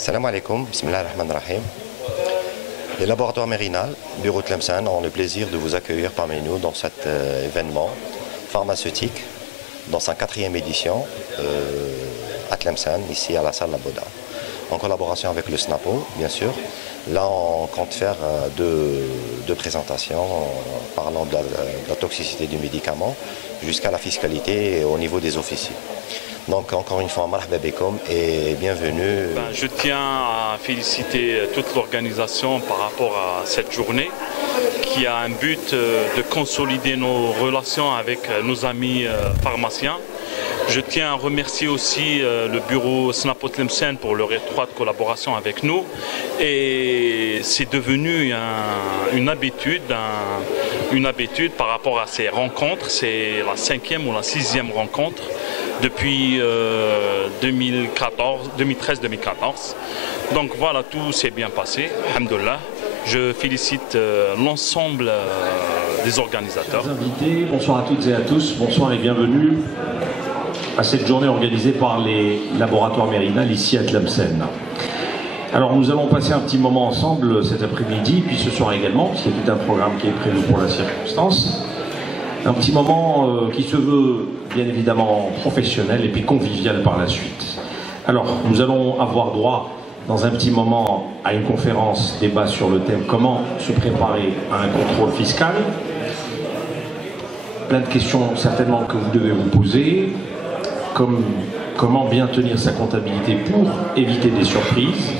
Salam alaikum, bismillah ar-Rahman ar-Rahim. Les laboratoires Mérinal, Bureau Tlemcen, ont le plaisir de vous accueillir parmi nous dans cet événement pharmaceutique, dans sa 4e édition à Tlemcen, ici à la salle Laboda. En collaboration avec le SNAPO, bien sûr. Là, on compte faire deux présentations parlant de la toxicité du médicament jusqu'à la fiscalité au niveau des officiers. Donc encore une fois, marhaba bikoum et bienvenue. Je tiens à féliciter toute l'organisation par rapport à cette journée qui a un but de consolider nos relations avec nos amis pharmaciens. Je tiens à remercier aussi le bureau SNAPO Tlemcen pour leur étroite collaboration avec nous. Et c'est devenu une habitude par rapport à ces rencontres. C'est la 5e ou la 6e rencontre depuis 2013-2014. Donc voilà, tout s'est bien passé, alhamdoulilah. Je félicite l'ensemble des organisateurs. Chers invités, bonsoir à toutes et à tous, bonsoir et bienvenue à cette journée organisée par les laboratoires Mérinal ici à Tlemcen. Alors nous allons passer un petit moment ensemble cet après-midi, puis ce soir également, parce qu'il y a tout un programme qui est prévu pour la circonstance. Un petit moment qui se veut bien évidemment professionnel et puis convivial par la suite. Alors nous allons avoir droit dans un petit moment à une conférence débat sur le thème comment se préparer à un contrôle fiscal. Plein de questions certainement que vous devez vous poser, comme comment bien tenir sa comptabilité pour éviter des surprises.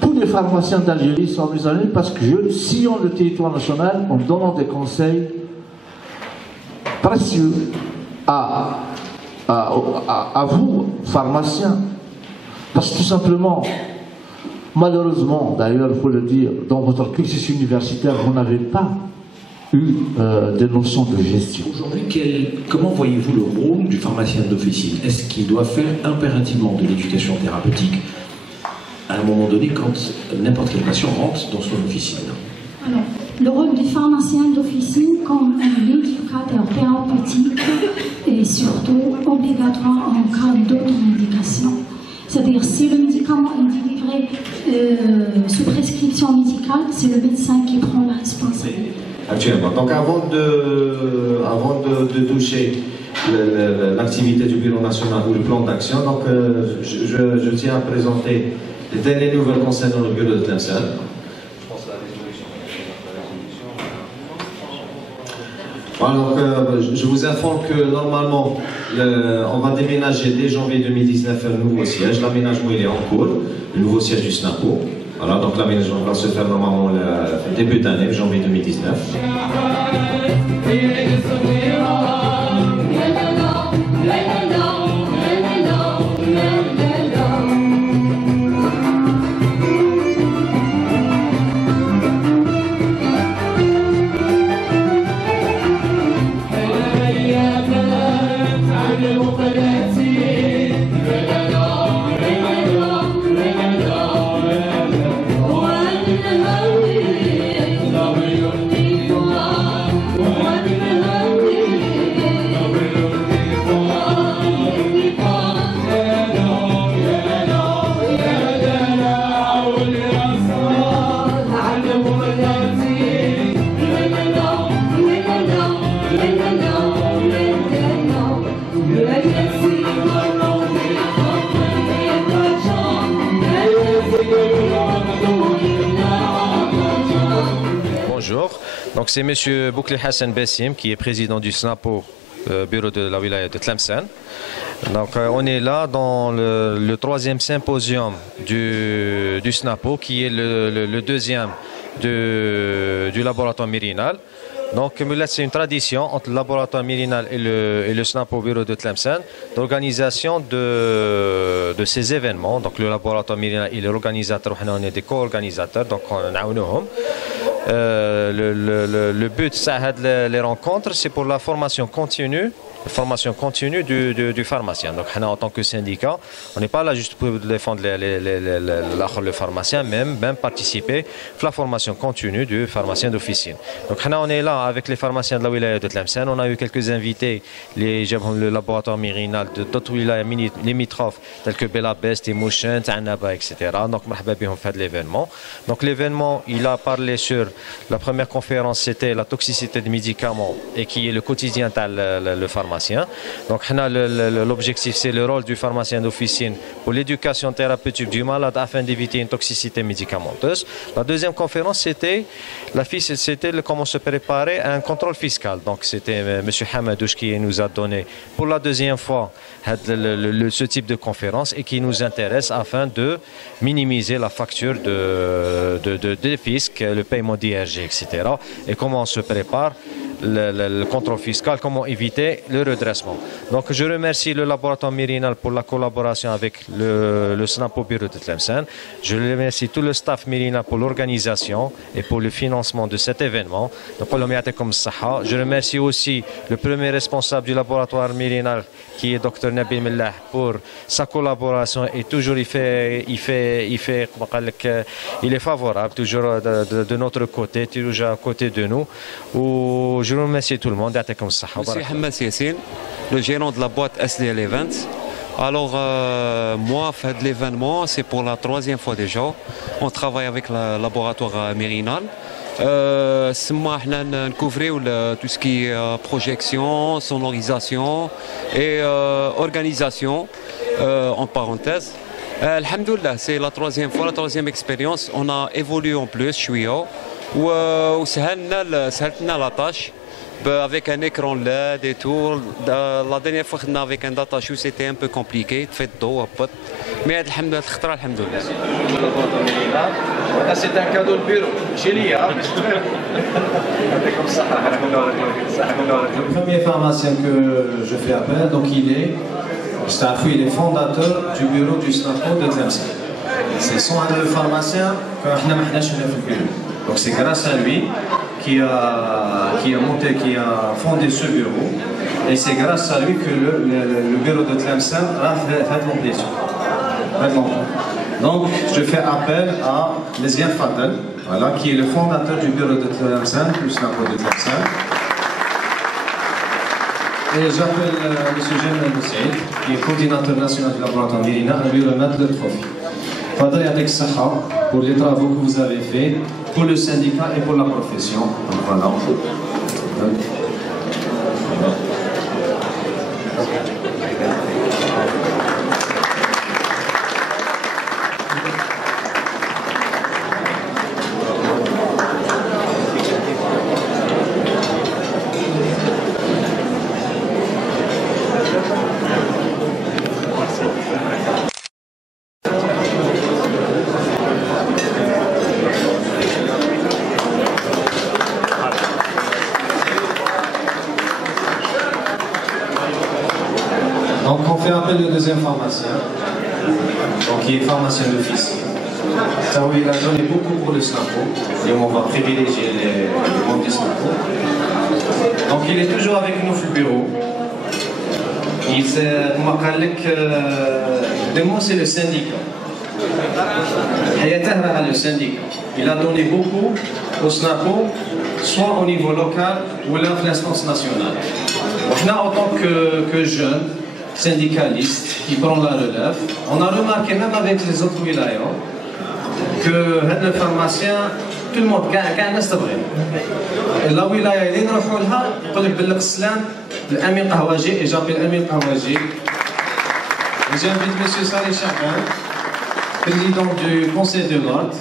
Tous les pharmaciens d'Algérie sont mis en ligne parce que je sillonne le territoire national en donnant des conseils précieux à vous, pharmaciens. Parce que tout simplement, malheureusement, d'ailleurs, il faut le dire, dans votre cursus universitaire, vous n'avez pas eu des notions de gestion. Aujourd'hui, comment voyez-vous le rôle du pharmacien d'officine? Est-ce qu'il doit faire impérativement de l'éducation thérapeutique à un moment donné quand n'importe quel patient rentre dans son officine? Alors, le rôle du pharmacien d'officine comme un éducateur thérapeutique est surtout obligatoire en cas d'automédication. C'est-à-dire, si le médicament est délivré sous prescription médicale, c'est le médecin qui prend la responsabilité. Actuellement. Donc avant de toucher l'activité du Bureau national ou le plan d'action, donc je tiens à présenter les dernières nouvelles concernant le Bureau de Tlemcen. Alors, je vous informe que normalement, on va déménager dès janvier 2019 un nouveau siège. L'aménagement il est en cours, le nouveau siège du SNAPO. Voilà, donc l'aménagement va se faire normalement le début d'année, janvier 2019. Donc c'est M. Boukli Hassan Bessim qui est président du SNAPO, bureau de la wilaya de Tlemcen. Donc on est là dans le troisième symposium du SNAPO qui est le deuxième du laboratoire Mérinal. Donc c'est une tradition entre le laboratoire Mérinal et le SNAPO bureau de Tlemcen d'organisation de ces événements. Donc le laboratoire Mérinal il est l'organisateur, on est des co-organisateurs, donc on a le but de les rencontres, c'est pour la formation continue du pharmacien. Donc, en tant que syndicat, on n'est pas là juste pour défendre le pharmacien, même participer à la formation continue du pharmacien d'officine. Donc, on est là avec les pharmaciens de la wilaya de Tlemcen. On a eu quelques invités, le laboratoire Mérinal d'autres wilayas limitrophes, tels que Belabès, Timouchen, Tanaba, etc. Donc, on fait de l'événement. Donc, l'événement, il a parlé sur la première conférence, c'était la toxicité des médicaments et qui est le quotidien de le pharmacien. Donc, l'objectif, c'est le rôle du pharmacien d'officine pour l'éducation thérapeutique du malade afin d'éviter une toxicité médicamenteuse. La deuxième conférence, c'était comment se préparer à un contrôle fiscal. Donc, c'était M. Hamadouche qui nous a donné pour la deuxième fois ce type de conférence et qui nous intéresse afin de minimiser la facture de fisc, le paiement d'IRG, etc. Et comment on se prépare le contrôle fiscal, comment éviter le redressement. Donc je remercie le laboratoire Mérinal pour la collaboration avec le SNAPO bureau de Tlemcen. Je remercie tout le staff Mérinal pour l'organisation et pour le financement de cet événement. Donc, je remercie aussi le premier responsable du laboratoire Mérinal qui est Dr Nabil Mellah pour sa collaboration et toujours il est favorable toujours de notre côté, toujours à côté de nous. Je remercie tout le monde. Merci Hamad Yassine, le gérant de la boîte SDL Events. Alors moi, fait de l'événement, c'est pour la troisième fois déjà. On travaille avec le laboratoire Mérinal. On couvre tout ce qui est projection, sonorisation et organisation, en parenthèse. Alhamdoulilah, c'est la troisième fois, la troisième expérience. On a évolué en plus, chouïa. وسهلنا la tâche avec un écran LED et tout. La dernière fois qu'on avait un data show, c'était un peu compliqué, fait d'eau, mais alhamdoulilah, c'est un cadeau de bureau. Chez lui, le premier pharmacien que je fais appel, donc il est fondateur du bureau du SNAPO de Tlemcen. C'est son pharmacien que nous avons. Donc c'est grâce à lui qui a fondé ce bureau. Et c'est grâce à lui que le bureau de Tlemcen a fait l'ambition. Donc, je fais appel à Lesbien Fadel, voilà, qui est le fondateur du bureau de Tlemcen, le SNAPO de Tlemcen. Et j'appelle M. Jemal Moussaïd, qui est coordinateur national du laboratoire Mérina, à lui remettre le trophée. Fadel avec Saha pour les travaux que vous avez faits, pour le syndicat et pour la profession. Donc, voilà. Donc on fait appel au deuxième pharmacien, donc qui est pharmacien d'office. Ça oui, il a donné beaucoup pour le SNAPO, et on va privilégier les membres du SNAPO. Donc il est toujours avec nous sur le bureau. Il s'est, le mot c'est le syndicat. Le syndicat. Il a donné beaucoup au SNAPO, soit au niveau local ou à l'instance nationale. Donc là, en tant que jeunes, syndicalistes qui prend la relève, on a remarqué même avec les autres wilayas que le pharmacien, tout le monde, la wilaya اللي نروحوا لها يقول لك بلغ السلام الامين قهواجي et j'appelle Amine Qahwaji. J'invite M. Salih Chaban, président du Conseil de l'Ordre,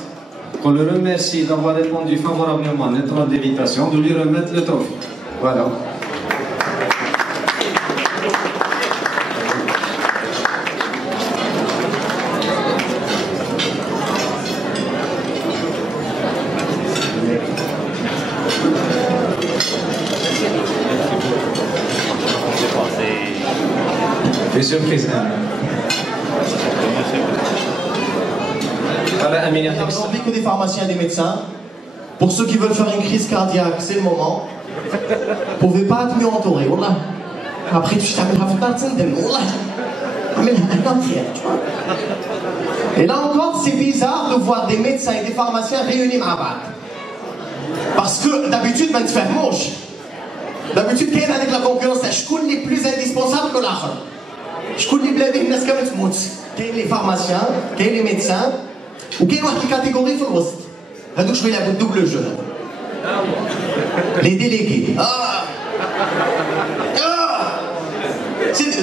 qu'on le remercie d'avoir répondu favorablement à notre invitation, de lui remettre le trophée. Voilà. Monsieur le Président. Aujourd'hui que des pharmaciens et des médecins. Pour ceux qui veulent faire une crise cardiaque, c'est le moment. Vous ne pouvez pas être mieux entouré. Après, tu t'amènes à faire et là encore, c'est bizarre de voir des médecins et des pharmaciens réunis à bas. Parce que d'habitude, ben, tu fais moche. D'habitude, quand avec la concurrence, je connais les plus indispensables que l'autre. Je connais les pharmaciens, les médecins, ou quelle autre catégorie il faut le reste. Je vais la double jeu. Les délégués.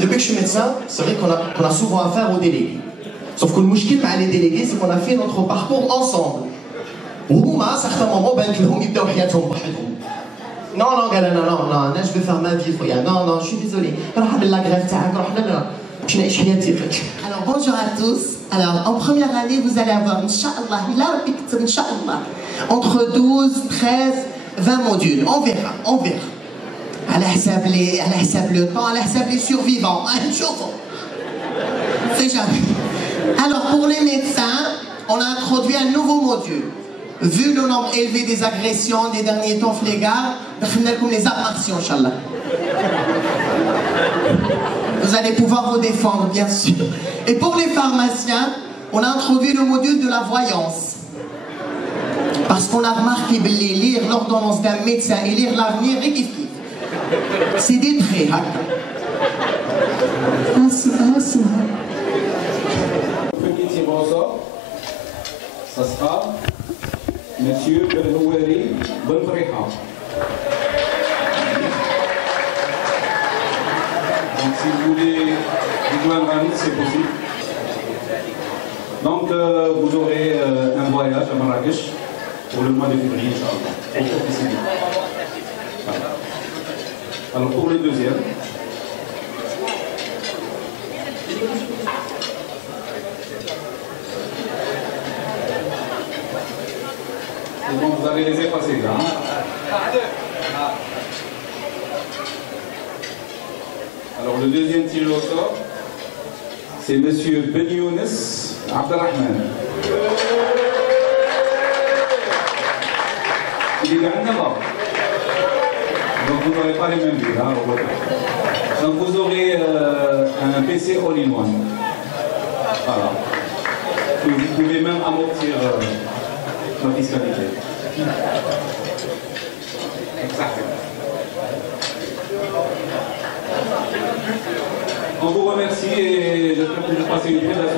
Depuis que je suis médecin, c'est vrai qu'on a souvent affaire aux délégués. Sauf que le mouchkil avec les délégués, c'est qu'on a fait notre parcours ensemble. Ou à certains moments, non, je vais faire ma vie, non, je suis désolé. Alors, bonjour à tous. Alors, en première année, vous allez avoir, Inch'Allah, entre 12, 13, 20 modules. On verra. À la le temps, à la survivants. C'est jamais. Alors, pour les médecins, on a introduit un nouveau module. Vu le nombre élevé des agressions des derniers temps, les gars, comme les aberrations, Inch'Allah. Vous allez pouvoir vous défendre, bien sûr. Et pour les pharmaciens, on a introduit le module de la voyance. Parce qu'on a remarqué que lire l'ordonnance d'un médecin et lire l'avenir, c'est des traits. Petit tirage au sort, ça sera Monsieur Benoueri Benfreha. Donc si vous voulez déclarer un c'est possible. Donc vous aurez un voyage à Marrakech pour le mois de février, Inch'Allah. Voilà. Alors pour le deuxième. Donc vous allez les effacer là. Alors le deuxième tiré au sort, c'est Monsieur Ben Younes Abdelrahman. il est gagnant là-bas. Donc vous n'aurez pas les mêmes billes. Hein, donc vous aurez un PC all-in-one. Voilà. Vous pouvez même amortir la fiscalité. Exactement. On vous remercie et j'espère que vous passez une très belle